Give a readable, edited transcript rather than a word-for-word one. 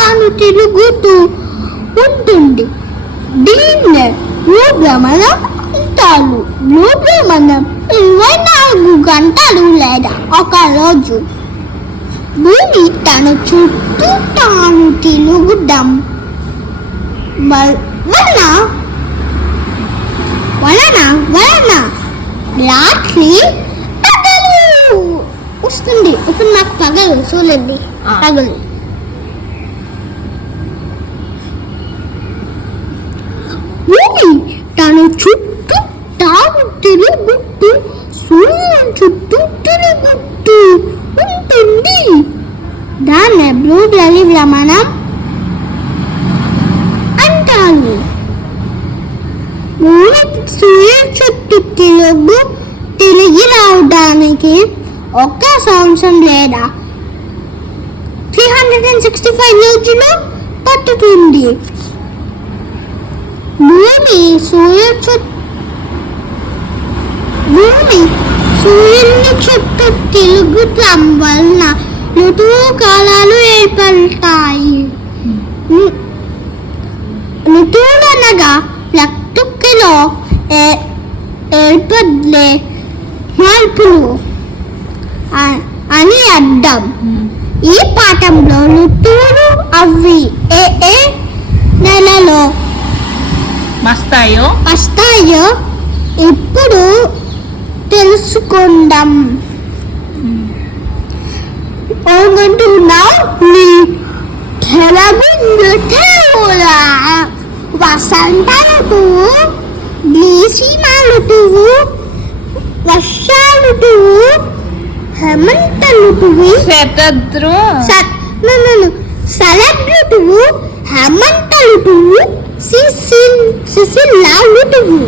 తాను తిరుగుతూ ఉంటుంది. దీన్నే భూభ్రమణం అంటారు. భూభ్రమణం 24 గంటలు లేదా ఒక రోజు. భూమి తన చుట్టూ తాను తిరుగుదాం వలన రాత్రి పగలు వస్తుంది. ఇప్పుడు నాకు పగలు చూడండి, పగలు. భూమి తన చుట్టూ తాను తిరుగుతూ సూర్యుని చుట్టూ తిరుగుతూ ఉంటుంది. దాన్ని భ్రమణం అంటారు. భూమి సూర్యుని చుట్టూ తిరిగి రావడానికి ఒక్క సంవత్సరం లేదా 365 రోజులు పట్టుతుంది. భూమి సూర్యుని చుట్టూ తిరుగుతాం వలన ఋతువు కాలాలు ఏర్పడతాయి. ఋతువులనగా ప్రకృతిలో ఏర్పడే మార్పులు అని అర్థం. ఈ పాఠంలో ఋతువులు అవి ఏ నెలలో వస్తాయో ఇప్పుడు తెలుసుకుందాం. వసంత ఋతువు, గ్రీష్మ ఋతువు, వర్ష ఋతువు, హేమంత ఋతువు, శరద్ ఋతువు, హేమంత ఋతువు, శిశిర ఋతువు.